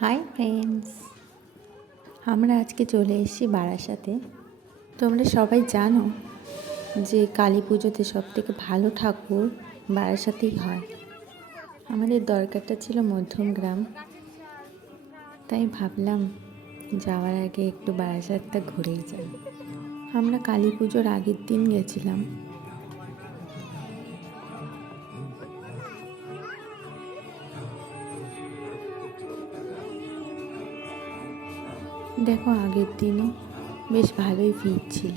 Hi friends, আমরা আজকে চলে এসেছি বারাসাতে। তোমরা সবাই জানো যে কালী পুজোতে সবথেকে ভালো ঠাকুর বারাসাতেই হয়। আমাদের দরকারটা ছিল মধ্যমগ্রাম, তাই ভাবলাম যাওয়ার আগে একটু বারাসাতটা ঘুরেই যাই। আমরা কালী পুজোর আগের দিন গেছিলাম। দেখো, আগের দিনও বেশ ভালোই ভিড় ছিল।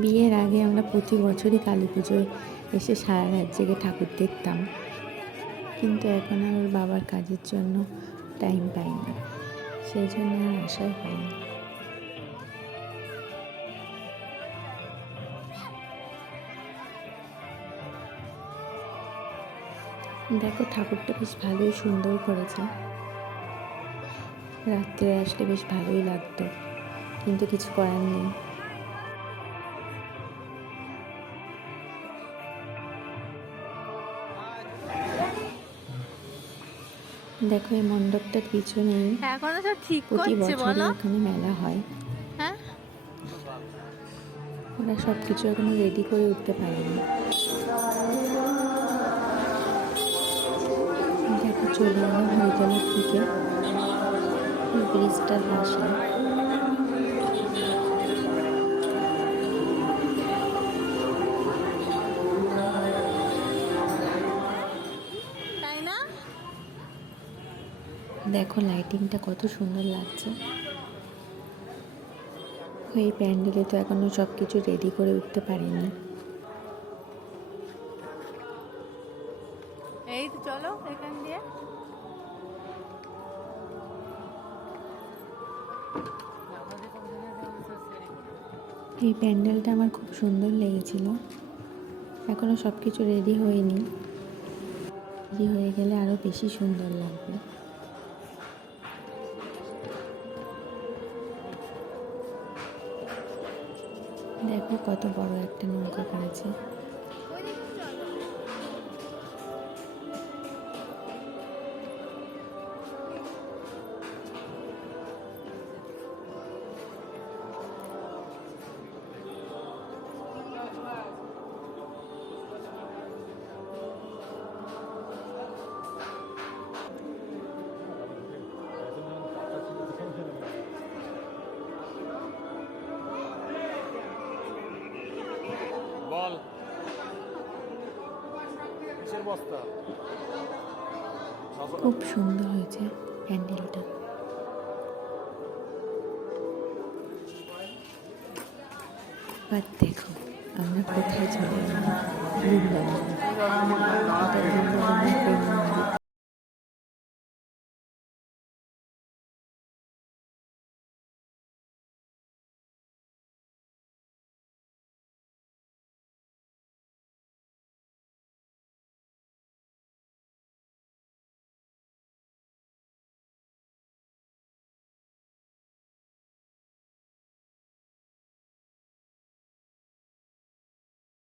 বিয়ের আগে আমরা প্রতি বছরই কালী পুজোয় এসে সারা রাত জেগে ঠাকুর দেখতাম, কিন্তু এখন আর ওর বাবার কাজের জন্য টাইম পাই না, সেই জন্য আর আসাই হয় না। দেখো, ঠাকুরটা বেশ ভালোই সুন্দর করেছে। রাত্রে আসলে বেশ ভালোই লাগতো, কিন্তু কিছু করার নেই। দেখো, এই মণ্ডপটার পিছনেই প্রতি বছরই এখানে মেলা হয়। ওরা সব কিছু এখনো রেডি করে উঠতে পারেনি। দেখো, চলে এলাম হরিতলার থেকে ব্রিজটার পাশে। দেখো, লাইটিংটা কত সুন্দর লাগছে। এই প্যান্ডেলে তো এখনো সব কিছু রেডি করে উঠতে পারিনি। এই তো চলো এখান দিয়ে। এই প্যান্ডেলটা আমার খুব সুন্দর লেগেছিল। এখনো সব কিছু রেডি হয়নি, রেডি হয়ে গেলে আরো বেশি সুন্দর লাগবে। দেখো, কত বড় একটা নৌকা করেছে। খুব সুন্দর হয়েছে প্যান্ডেলটা। বাট দেখো, আমরা কোথায় চলে এলাম? বৃন্দাবন। এটা বৃন্দাবনের প্রেম মন্দির।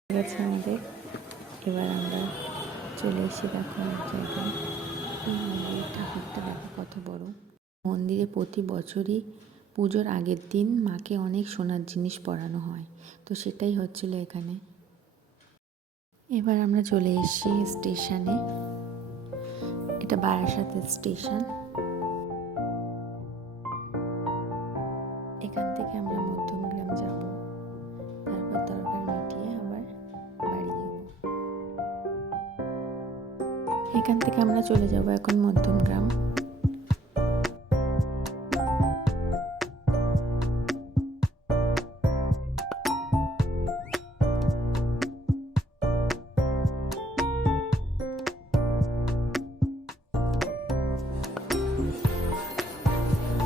গেছে আমাদের, এবার আমরা চলে এসে দেখো এক জায়গায়। এই মন্দিরের ঠাকুরটা দেখো কত বড়। মন্দিরে প্রতি বছরই পুজোর আগের দিন মাকে অনেক সোনার জিনিস পরানো হয়, তো সেটাই হচ্ছিল এখানে। এবার আমরা চলে এসেছি স্টেশনে। এটা বারাসাতের স্টেশন। এখান থেকে আমরা মধ্যমগ্রাম যাব, তারপর দরকার মিটিয়ে আবার বাড়ি যাব। এখান থেকে আমরা চলে যাব এখন মধ্যমগ্রাম।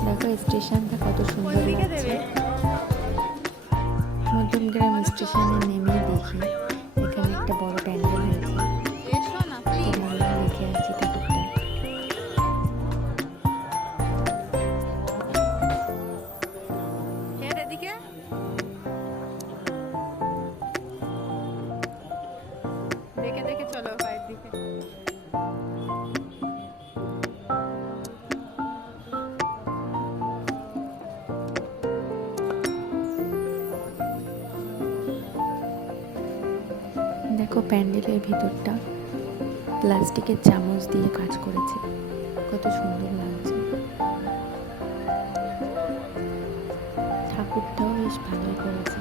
দেখো, স্টেশনটা কত সুন্দর লাগছে। মধ্যমগ্রাম স্টেশনে নেমে দেখি এখানে একটা বড় প্যান্ডেল হয়েছে। দেখে আসছি ঠাকুরটা। প্যান্ডেলের ভিতরটা প্লাস্টিকের চামচ দিয়ে কাজ করেছে, কত সুন্দর লাগছে। ঠাকুরটাও বেশ ভালোই করেছে।